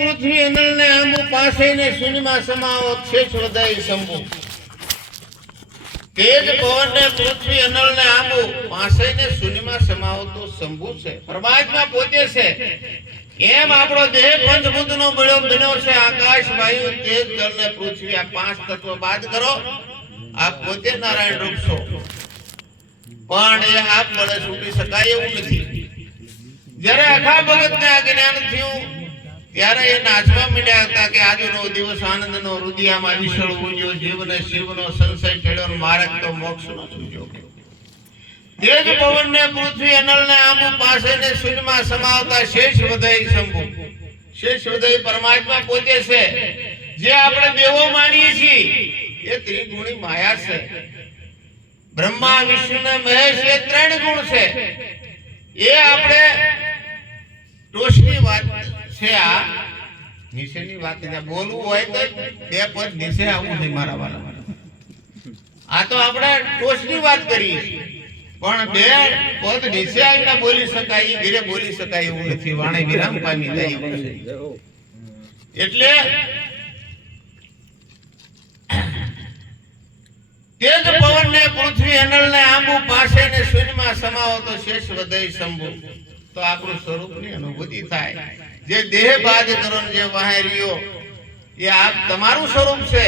પૃથ્વી અનલને આંબુ પાસે ને શૂન્યમાં સમાવો શેષ વધાઈ શંભુ તેજ પવનને પૃથ્વી અનલને આંબુ પાસે ને શૂન્યમાં સમાવો તો શંભુ છે પરમાત્મા પોતે છે એમ આપણો દેહ પંચભૂતનો બન્યો છે આકાશ વાયુ તેજ જળ ને પૃથ્વી આ પાંચ તત્વ બાદ કરો આ પોતે નારાયણ રૂપ છો પણ એ આપ વડે છૂટી શકાય એવું નથી જ્યારે આખા ભગતને આ જ્ઞાન થયું ત્યારે એ નાચવા માંડ્યા હતા કે આજનો દિવસ આનંદનો રુદિયામાં વિસળ ઉજ્યો જીવને શિવનો સંશય ચડ્યો માર્ગ તો મોક્ષનો સૂજ્યો તેજ પવનને પૃથ્વી અનલને આંબુ પાસે ને શૂન્યમાં સમાવતા શેષ વધઈ શંભુ શેષ વધઈ પરમાત્મા પોતે છે જે આપણે દેવો માનીએ છીએ એ ત્રિગુણી માયા છે બ્રહ્મા વિષ્ણુ ને મહેશ એ ત્રણ ગુણ છે એ આપણે ટોચની વાત છે આ નીચેની વાત ને બોલવું હોય તો બે પદ નીચે આવવું છે મારા વાલા આ તો આપણે ટોચની વાત કરીએ છીએ પણ બે પદ નીચે આવીને બોલી શકાય ઘરે બોલી શકાય એવું નથી વાણે વિરામ પામી જાય એવું છે એટલે તેજ પવનને પૃથ્વી અનલને આંબુ પાસે ને શૂન્યમાં સમાવો તો શેષ વધઈ શંભુ તો આપણું સ્વરૂપની અનુભૂતિ થાય જે દેહ બાદ કરો જે વાહેરીઓ એ આપ તમારું સ્વરૂપ છે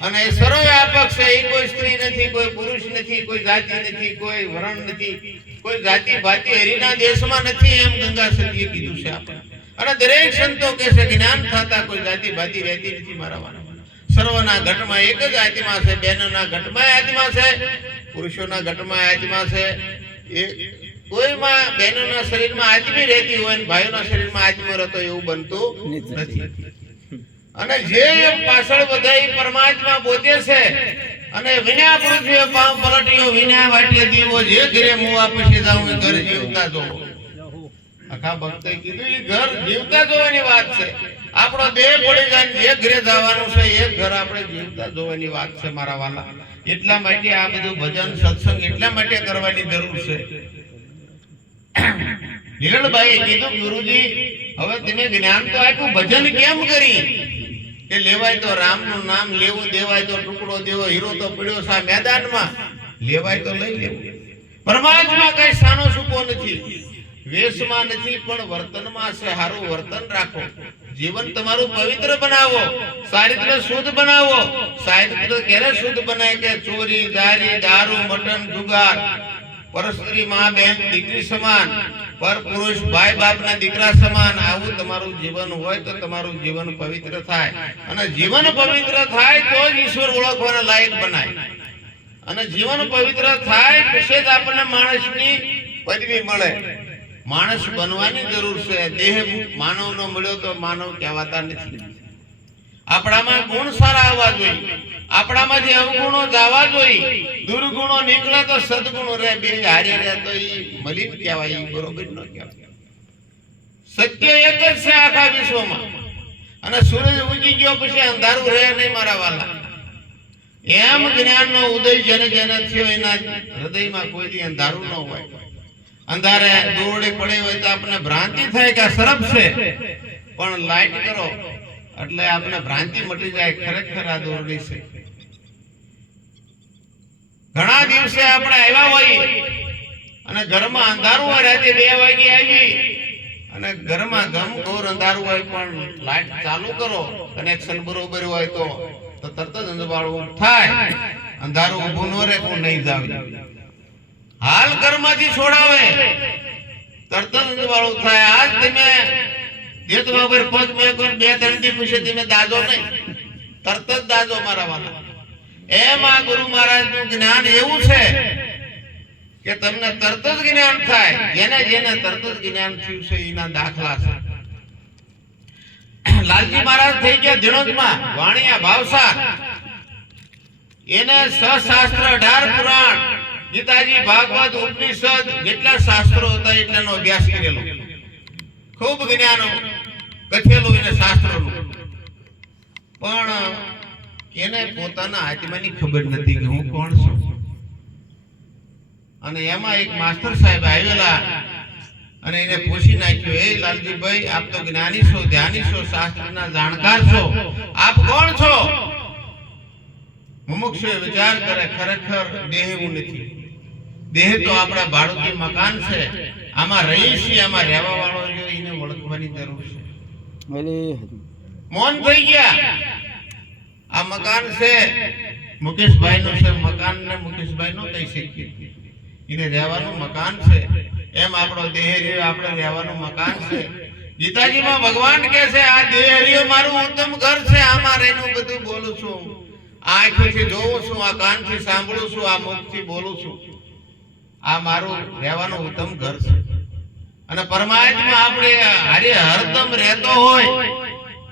અને એ સર્વવ્યાપક છે એ કોઈ સ્ત્રી નથી કોઈ પુરુષ નથી કોઈ જાતિ નથી કોઈ વર્ણ નથી કોઈ જાતિ ભાતિ હરિના દેશમાં નથી એમ ગંગા સતીએ કીધું છે આપણે અને દરેક સંતો કહે છે જ્ઞાન થતા કોઈ જાતિ ભાતિ રહેતી નથી મારા વાલા સર્વના ઘટમાં એક જ આત્મા છે બહેનોના ઘટમાં આત્મા છે પુરુષોના ઘટમાં આત્મા છે એ કોઈમાં બહેનોના શરીરમાં આત્મી રહેતી હોય અને ભાઈઓના શરીરમાં આત્મો રહેતો એવું બનતું નથી અને જે પાછળ બધાય પરમાત્મા પોતે છે અને વિના પૃથ્વી પાવ પલટ્યો વિના વાટે દીવો જે ઘરે મુવા પછી જાઉં એ ઘર જીવતા જોવો આખા ભક્તે કીધું એ ઘર જીવતા જોવાની વાત છે આપણો દેહ પડી જાય જે ઘરે જવાનું છે એ ઘર આપણે જીવતા જોવાની વાત છે મારા વાલા એટલા માટે આ બધું ભજન સત્સંગ એટલા માટે કરવાની જરૂર છે લીલણભાઈએ કીધું ગુરુજી હવે તમે જ્ઞાન તો આપ્યું ભજન કેમ કરી કે લેવાય તો રામનું નામ લેવું દેવાય તો ટુકડો દેવો હીરો તો પડ્યો છે મેદાનમાં લેવાય તો લઈ લેવું પરમાત્મા કઈ સાનો છૂપો નથી વેશમાં નથી પણ વર્તનમાં છે સારું વર્તન રાખો જીવન તમારું પવિત્ર બનાવો ચારિત્ર શુદ્ધ બનાવો ચારિત્ર ક્યારે શુદ્ધ બનાય કે ચોરી દારી દારૂ મટન જુગાર પરસ્ત્રી માં બહેન દીકરી સમાન પર પુરુષ ભાઈ બાપના દીકરા સમાન આવું તમારું જીવન હોય તો તમારું જીવન પવિત્ર થાય અને જીવન પવિત્ર થાય તો જ ઈશ્વર ઓળખવાના લાયક બનાય અને જીવન પવિત્ર થાય પછી જ આપણને માણસની પદવી મળે માણસ બનવાની જરૂર છે દેહ માનવનો મળ્યો તો માનવ કહેવાતા નથી આપણામાં ગુણ સારા આવવા જોઈએ આપણામાંથી અવગુણો જવા જોઈએ દુર્ગુણો નીકળે તો સદગુણો રહે બે હારે રહે તો એ મલિન કહેવાય એ બરોબર ન કહેવાય સત્ય એક જ છે આખા વિશ્વમાં અને સૂરજ ઉગી ગયો પછી અંધારું રહે નહીં મારા વાલા એમ જ્ઞાનનો ઉદય જેને જેને થયો એના હૃદયમાં કોઈ દી અંધારું ન હોય અંધારે દોરડે પડે હોય તો આપણને ભ્રાંતિ થાય કે આ સરપ છે પણ લાઈટ કરો એટલે આપણે ભ્રાંતિ મટી જાય ખરેખર આ દોરડી છે ઘણા દિવસે આપણે આવ્યા હોય અને ઘરમાં અંધારું હોય રાતે 2 વાગે આવી અને ઘરમાં ઘમઘોર અંધારું હોય પણ લાઈટ ચાલુ કરો કનેક્શન બરોબર હોય તો તરત જ અંજવાળું થાય અંધારું ઊભું ન રહે કોણ નહીં જાવ હાલ ઘરમાંથી છોડાવે તરત જ અંજવાળું થાય આજ તમે જે તમારે પગ મેં કર 2-3 દી પછી તમે દાજો નહીં તરત જ દાજો મારા વાલા એમ આ ગુરુ મહારાજનું જ્ઞાન એવું છે કે તમને તરત જ જ્ઞાન થાય જેને જેને તરત જ જ્ઞાન થયું છે એના દાખલા છે લાલજી મહારાજ થઈ ગયા ધીણોજમાં વાણિયા ભાવસાર એને સશાસ્ત્ર 18 પુરાણ ગીતાજી ભાગવત ઉપનિષદ જેટલા શાસ્ત્રો હતા એટલાનો અભ્યાસ કરેલો ખૂબ જ્ઞાન કથેલું એને શાસ્ત્રોનું પણ એને પોતાના આત્માની ખબર નથી કે હું કોણ છું અને એમાં એક માસ્ટર સાહેબ આવેલા અને એને પૂછી નાખ્યું, એ લાલજીભાઈ, આપ તો જ્ઞાની છો, ધ્યાની છો, શાસ્ત્રના જાણકાર છો, આપ કોણ છો? મુમુક્ષુએ વિચાર કરે, ખરેખર દેહ એવું નથી. દેહ તો આપણા ભાડુતી મકાન છે. આમાં રહી છીએ, આમાં રહેવા વાળો રહ્યો, એને ઓળખવાની જરૂર છે. મૌન થઈ ગયા. આ મકાન છે મુકેશભાઈ નું છે. મકાન ને મુકેશભાઈ નો કહી શકીએ, એને રહેવાનું મકાન છે. એમ આપણો દેહ રહ્યો, આપણે રહેવાનું મકાન છે. ગીતાજીમાં ભગવાન કહે છે, આ દેહ રહ્યો મારું ઉત્તમ ઘર છે. આમાં રહીને બધું બોલું છું, આંખથી જોઉં છું, આ કાનથી સાંભળું છું, આ મુખથી બોલું છું. આ મારું રહેવાનું ઉત્તમ ઘર છે. અને પરમાત્મા આપણે હારે હરદમ રહેતો હોય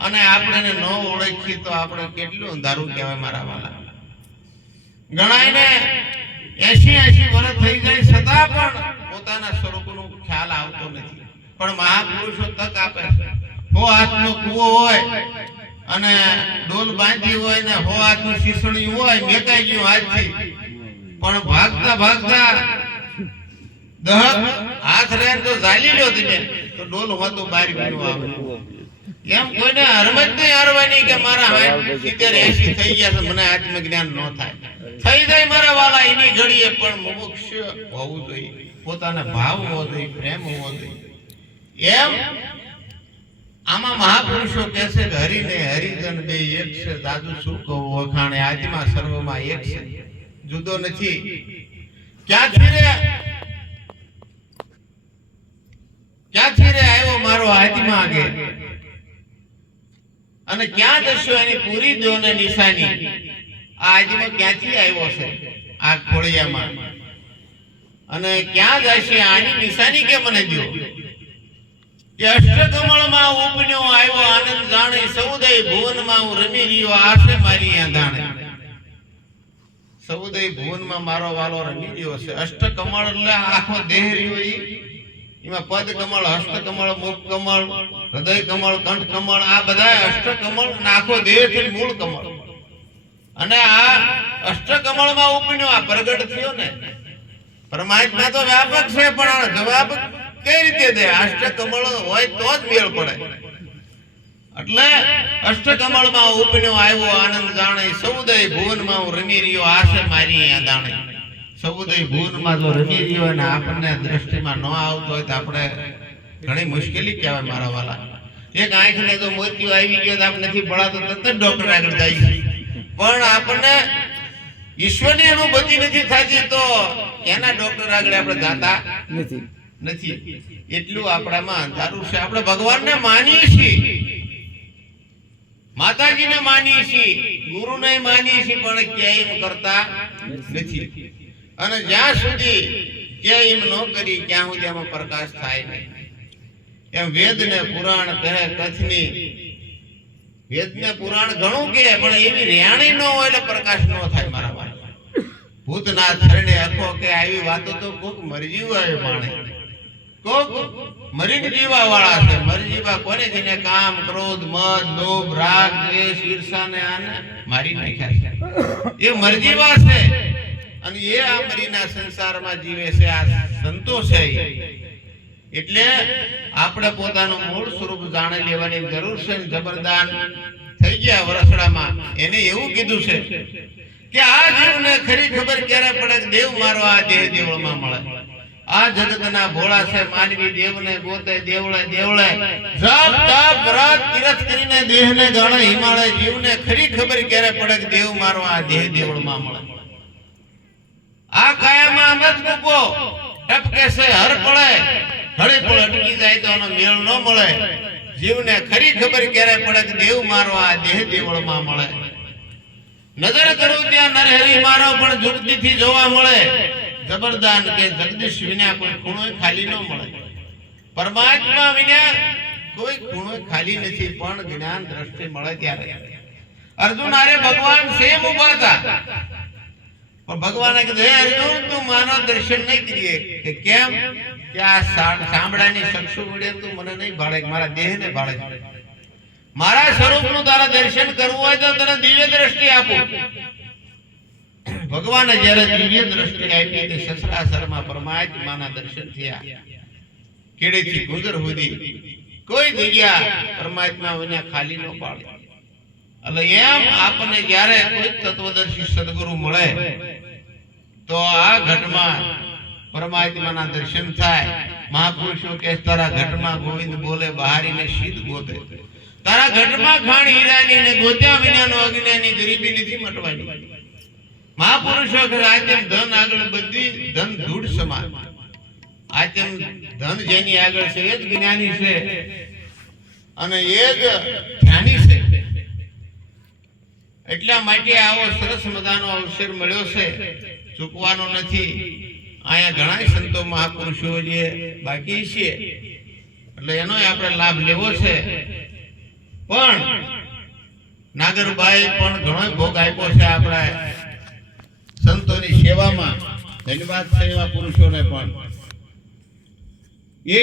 અને આપણે ન ઓળખીએ તો આપણે કેટલું અંધારું કહેવાય મારા વાલા. ઘણાને 80 વર્ષ થઈ જાય છતાં પણ પોતાના સ્વરૂપનો ખ્યાલ આવતો નથી. પણ મહાપુરુષો તક આપે છે. 100 હાથનો કૂવો હોય અને ડોલ બાંધી હોય ને 100 હાથનું શીસણી હોય, મેકાઈ ગયું હાથથી, પણ ભાગતા ભાગતા 10 હાથ રહે તો ઝાલી લ્યો તમે તો ડોલ હોતો બહાર ગયો આવે. એમ કોઈને હરમત નહીં હારવાની કે મારા 70-80 થઈ ગયા છે, મને આત્મજ્ઞાન ન થાય. થઈ જાય મારા વાલા એની ઘડીએ, પણ મુમુક્ષ હોવું જોઈએ, પોતાના ભાવ હોવો જોઈએ, પ્રેમ હોવો જોઈએ. એમ આમાં મહાપુરુષો કહે છે કે હરિને હરિજન બે એક છે, દાદુ શું કહું વખાણે, આત્મા સર્વમાં એક છે, જુદો નથી. ક્યાંથી રે આવ્યો મારો આત્મા આગે, અને ક્યાં જશો એની પૂરી દો ને નિશાની. આ આત્મા ક્યાંથી આવ્યો છે આ ખોડિયામાં, અને ક્યાં જશે આની નિશાની કે મને દો. કે અષ્ટકમળમાં ઉપન્યો આવ્યો આનંદ જાણે, સૌદય ભુવનમાં હું રમી રહ્યો આશે મારી આંધાણે. સૌદય ભુવનમાં મારો વાલો રમી રહ્યો છે. અષ્ટકમળ એટલે આખો દેહ રહ્યો, એમાં પદ કમળ, હસ્ત કમળ, મુખ કમળ, હૃદય કમળ, કંઠ કમળ, આ બધા અષ્ટકમળ આખો દેહ થી મૂળ કમળ. અને આ અષ્ટકમળમાં ઉપન્યો આ પ્રગટ થયો ને. પરમાત્મા તો વ્યાપક છે, પણ આ જવાબ કઈ રીતે દે? અષ્ટકમળ હોય તો જ મેળ પડે. એટલે અષ્ટકમળમાં ઉપન્યો આવ્યો આનંદ જાણે, સૌદય ભુવનમાં હું રમી રહ્યો આશે મારી આંધાણે. સૌદય ભુવનમાં જો રમી રહ્યો અને આપણને દ્રષ્ટિમાં ન આવતો હોય તો આપણે ઘણી મુશ્કેલી કહેવાય મારા વાલા. એક આંખને જો મોતિયો આવી ગયો તો આપણે નથી પડાતો, તરત જ ડોક્ટર આગળ જાય છે. પણ આપણને ઈશ્વરની અનુભૂતિ નથી થતી તો એના ડોક્ટર આગળ આપણે જાતા નથી. એટલું આપણામાં અંધારું છે. આપણે ભગવાનને માનીએ છીએ, માતાજીને માનીએ છીએ, ગુરુને માનીએ છીએ, પણ ક્યાંય કરતા નથી. અને જ્યાં સુધી ક્યાંય એમ ન કરી ત્યાં સુધી આમાં પ્રકાશ થાય નહીં. એમ વેદ ને પુરાણ કહે કથની, વેદ ને પુરાણ ઘણું કહે, પણ એવી રેણી ન હોય એટલે પ્રકાશ ન થાય મારા વાલા. ભૂતના થરણે અખો કે આવી વાતો તો કોક મરજીવા આવે માણે, કોક મરીને જીવા વાળા છે. મરજીવા કોને? જેને કામ, ક્રોધ, મદ, લોભ, રાગ, દ્વેષ, ઈર્ષા ને આને મારી નાખ્યા છે, એ મરજીવા છે. અને એ આ મરીના સંસારમાં જીવે છે, આ સંતો છે. એટલે આપણે પોતાનું મૂળ સ્વરૂપ જાણી લેવાની જરૂર છે. જબરદાન થઈ ગયા વરસડામાં એને એવું કીધું છે કે આ જીવને ખરી ખબર ક્યારે પડે કે દેવ મારો આ દેહ દેવળમાં મળે. આ જગતના ભોળા છે માનવી, દેવને ગોતે દેવળે દેવળે, જપ તપ વ્રત તીરથ કરીને દેહને ગાળે હિમાલય. જીવને ખરી ખબર ક્યારે પડે કે દેવ મારો આ દેહ દેવળમાં મળે. આ કાયામાં અમૃત કૂપો ટપકે છે, હર પડે હળી પણ અટકી જાય તો એનો મેળ ન મળે. જીવને ખરી ખબર ક્યારે પડે કે દેવ મારો આ દેહ દેવળમાં મળે. નજર કરું ત્યાં નરહરી મારો પણ જુગતીથી જોવા મળે. જબરદાન કે જગદીશ વિના કોઈ ખૂણો ખાલી ન મળે. પરમાત્મા વિના કોઈ ખૂણો ખાલી નથી, પણ જ્ઞાન દ્રષ્ટિ મળે ત્યારે. અર્જુન આરે ભગવાન સેમ ઉભા હતા, પણ ભગવાને કીધું, હે અર્જુન તું માનો દર્શન નહીં કરીએ. કે કેમ? કે આ સાંભળાની ચક્ષુ વડે તું મને નહીં ભાળે, મારા દેહને ભાળે. મારા સ્વરૂપનું તારા દર્શન કરવું હોય તો તને દિવ્ય દ્રષ્ટિ આપું. ભગવાને જ્યારે દિવ્ય દ્રષ્ટિ આપી તે સસરાસરમાં પરમાત્માના દર્શન થયા. કેડેથી ગુંદર સુધી કોઈ જગ્યા પરમાત્મા વિના ખાલી ન પાડે. એટલે એમ આપણને જ્યારે કોઈ તત્વદર્શી સદગુરુ મળે તો આ ઘટમાં પરમાત્માના દર્શન થાય. મહાપુરુષો કે તારા ઘટમાં ગોવિંદ બોલે બહારીને શીત ગોતે. તારા ઘટમાં ખાણ હીરાની ને ગોત્યા વિનાનો અજ્ઞાની ગરીબી નથી મટવાની. મહાપુરુષો કે આત્મ ધન આગળ બધી ધન ધૂળ સમાન. આત્મ ધન જેની આગળ છે એ જ જ્ઞાની છે અને એ જ ધ્યાની છે. એટલા માટે આવો સરસ મજાનો અવસર મળ્યો છે, ચૂકવાનો નથી. અહીંયા ઘણા સંતો મહાપુરુષો જે બાકી છે એટલે એનો આપણે લાભ લેવો છે. પણ નાગરભાઈ પણ ઘણો ભોગ આપ્યો છે આપણા સંતોની સેવામાં. ધન્યવાદ છે એવા પુરુષોને પણ.